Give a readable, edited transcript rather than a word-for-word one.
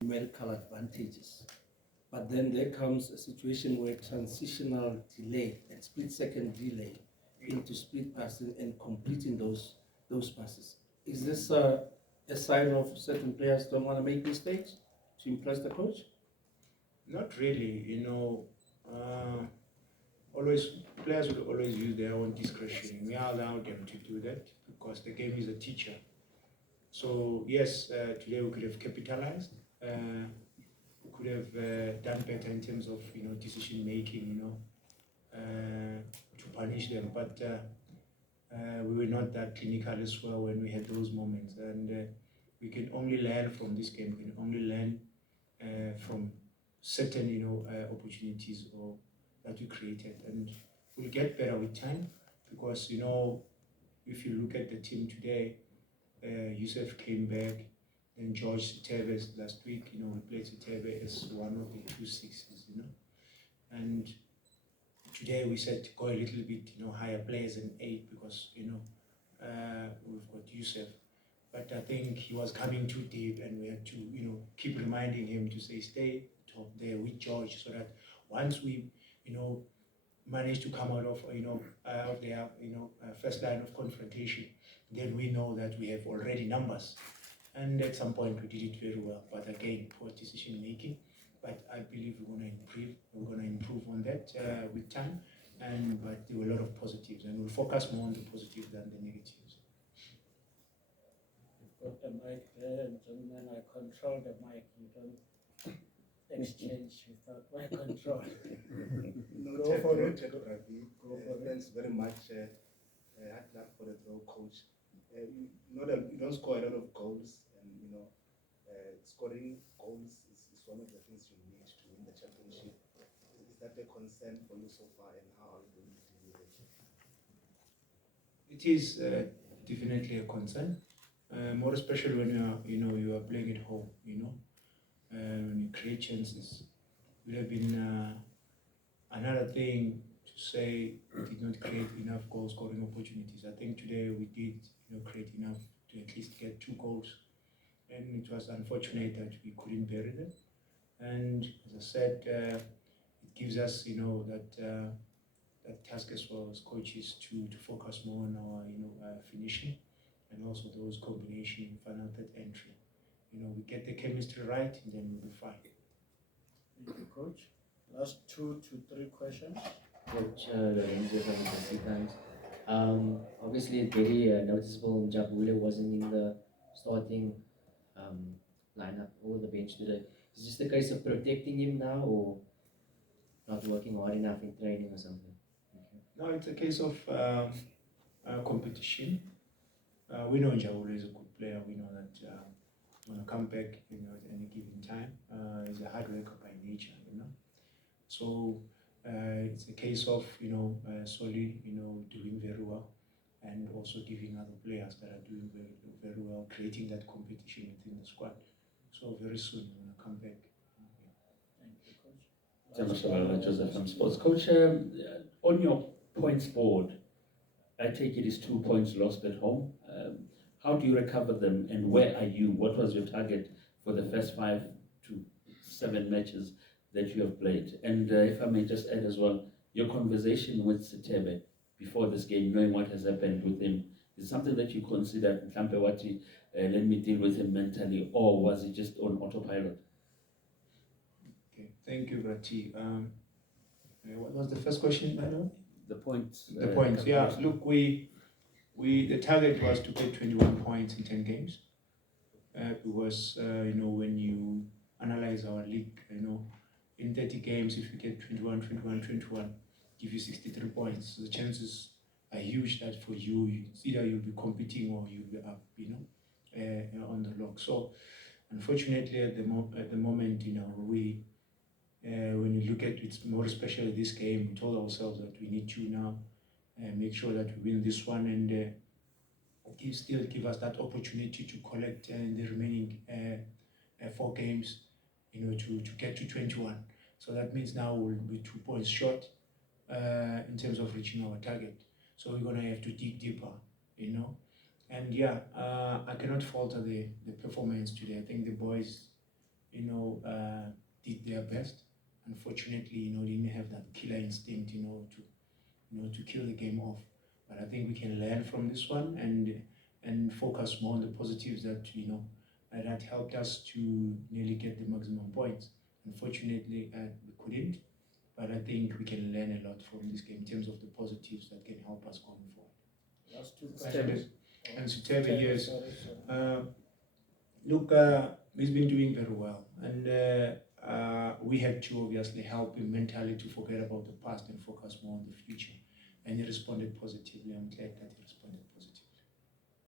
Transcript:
numerical advantages. But then there comes a situation where transitional delay and split-second delay into split passing and completing those passes. Is this a sign of certain players don't want to make mistakes to impress the coach? Not really, always players will always use their own discretion. We allow them to do that because the game is a teacher. So yes, today we could have capitalized. We could have done better in terms of decision making, to punish them. But we were not that clinical as well when we had those moments, and we can only learn from this game. We can only learn from certain opportunities or that we created, and we'll get better with time because if you look at the team today, Yusuf came back, then George Tevez last week. We played Tevez as one of the 2 6s, and today we said to go a little bit higher players than 8 because we've got Yusuf. But I think he was coming too deep, and we had to keep reminding him to stay top there with George, so that once we manage to come out of their first line of confrontation, then we know that we have already numbers. And at some point we did it very well, but again, poor decision making. But I believe we're going to improve. We're going to improve on that with time. But there were a lot of positives, and we'll focus more on the positives than the negatives. You've got the mic there, and gentlemen, I control the mic. You don't exchange without my control. Go for it. Thanks very much. Hard luck for the throw, coach. You don't score a lot of goals, and scoring goals is one of the things you need to win the championship. Is that a concern for you so far, and how are you going to deal with it? It is definitely a concern, more especially when you are playing at home. When you create chances, it would have been another thing to say we did not create enough goal scoring opportunities. I think today we did create enough to at least get 2 goals, and it was unfortunate that we couldn't bury them. And as I said, it gives us that task as well as coaches to focus more on our finishing, and also those combination final third entry. We get the chemistry right, and then we'll be fine. Thank you, Coach. Last 2 to 3 questions. Coach Lorenzo from the Times. Obviously, very noticeable. Jabule wasn't in the starting lineup or the bench today. Is this the case of protecting him now, or not working hard enough in training or something? No, it's a case of competition. We know Jabule is a good player. We know that when I come back, at any given time, he's a hard worker by nature, So it's a case of solely doing very well, and also giving other players that are doing very, very well, creating that competition within the squad. So very soon when I come back. Thank you, Coach. Joseph from Sports. Coach, on your points board, I take it is 2 points lost at home. How do you recover them, and where are you? What was your target for the first 5 to 7 matches that you have played? And if I may just add as well, your conversation with Sitebe before this game, knowing what has happened with him, is something that you considered, Mhlampe, let me deal with him mentally, or was it just on autopilot? Okay, thank you, Rati. What was the first question, by the way? The points. The points, yeah. Look, the target was to get 21 points in 10 games. Because when you analyze our league, in 30 games, if you get 21, give you 63 points. So the chances are huge that for you, either you'll be competing or you'll be up, on the log. So unfortunately, at the moment, we when you look at it, more especially this game, we told ourselves that we need to now make sure that we win this one, and still give us that opportunity to collect in the remaining 4 games, to get to 21. So that means now we'll be 2 points short in terms of reaching our target. So we're gonna have to dig deeper, And yeah, I cannot falter the performance today. I think the boys did their best. Unfortunately, didn't have that killer instinct, to kill the game off. But I think we can learn from this one and focus more on the positives that helped us to nearly get the maximum points. Unfortunately, we couldn't. But I think we can learn a lot from this game in terms of the positives that can help us going forward. Last two Steve. questions. And Sutebe, yes. Sorry. Look, he's been doing very well, and we had to obviously help him mentally to forget about the past and focus more on the future. And he responded positively. I'm glad that he responded positively.